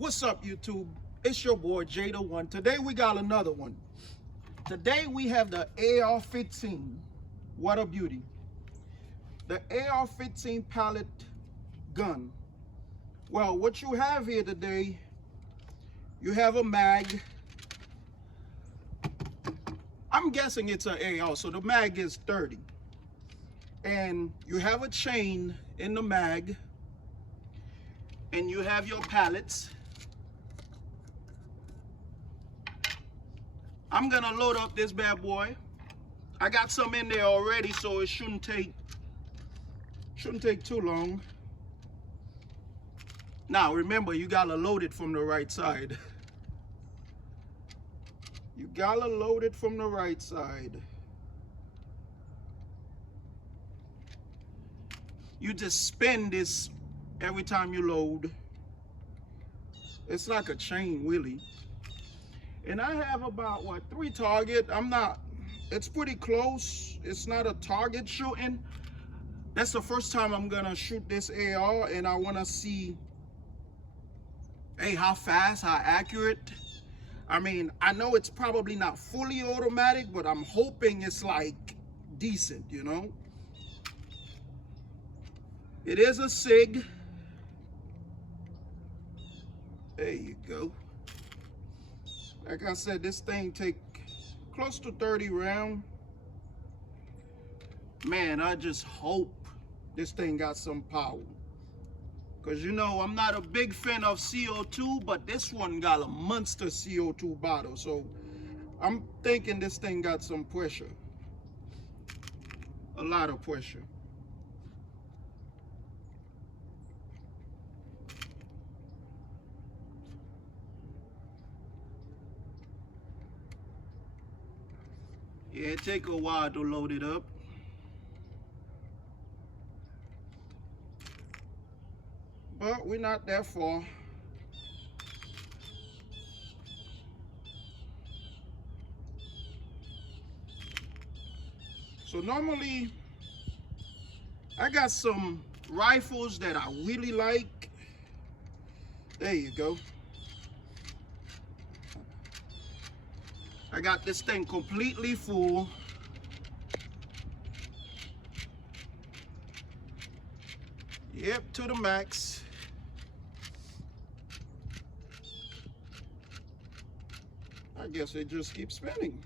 What's up, YouTube? It's your boy Jada1. Today we got another one. Today we have the Ar15. What a beauty. The Ar15 pellet gun. Well, what you have here today, you have a mag. I'm guessing it's an AR, so the mag is 30. And you have a chain in the mag. And you have your pellets. I'm gonna load up this bad boy. I got some in there already, so it shouldn't take too long. Now remember, you gotta load it from the right side. You gotta load it from the right side. You just spin this every time you load. It's like a chain, really. And I have about, what, 3 target. It's pretty close. It's not a target shooting. That's the first time I'm gonna shoot this AR, and I wanna see, hey, how fast, how accurate. I mean, I know it's probably not fully automatic, but I'm hoping it's like decent, you know? It is a SIG. There you go. Like I said, this thing take close to 30 rounds. Man, I just hope this thing got some power. Because, you know, I'm not a big fan of CO2, but this one got a monster CO2 bottle. So I'm thinking this thing got some pressure. A lot of pressure. Yeah, it take a while to load it up. But we're not that far. So normally, I got some rifles that I really like. There you go. I got this thing completely full. Yep, to the max. I guess it just keeps spinning.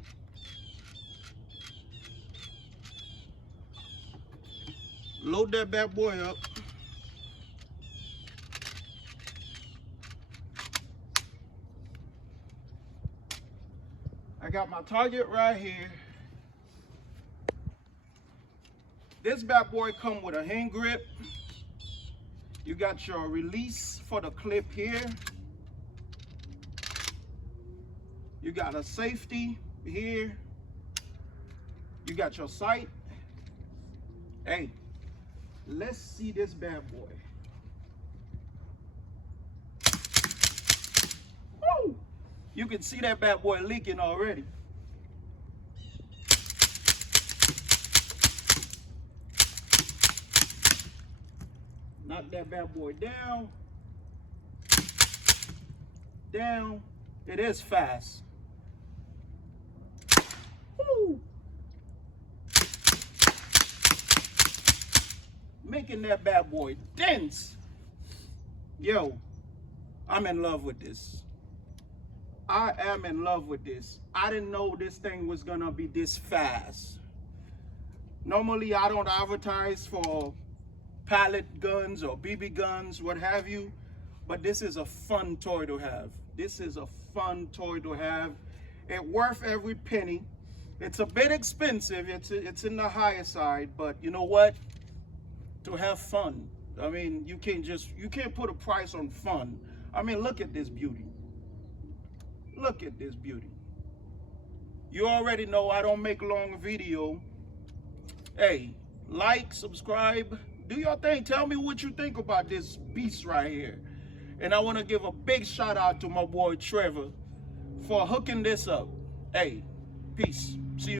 Load that bad boy up. I got my target right here. This bad boy come with a hand grip. You got your release for the clip here. You got a safety here. You got your sight. Hey, let's see this bad boy. Woo! You can see that bad boy leaking already. Knock that bad boy down. Down. It is fast. Woo! Making that bad boy dense. Yo, I'm in love with this. I am in love with this. I didn't know this thing was gonna be this fast. Normally, I don't advertise for pellet guns or BB guns, what have you, but this is a fun toy to have. This is a fun toy to have. It's worth every penny. It's a bit expensive. It's in the higher side, but you know what? To have fun. I mean, you can't put a price on fun. I mean, look at this beauty. Look at this beauty. You already know I don't make long video. Hey, like, subscribe, do your thing. Tell me what you think about this beast right here. And I want to give a big shout out to my boy Trevor for hooking this up. Hey, peace.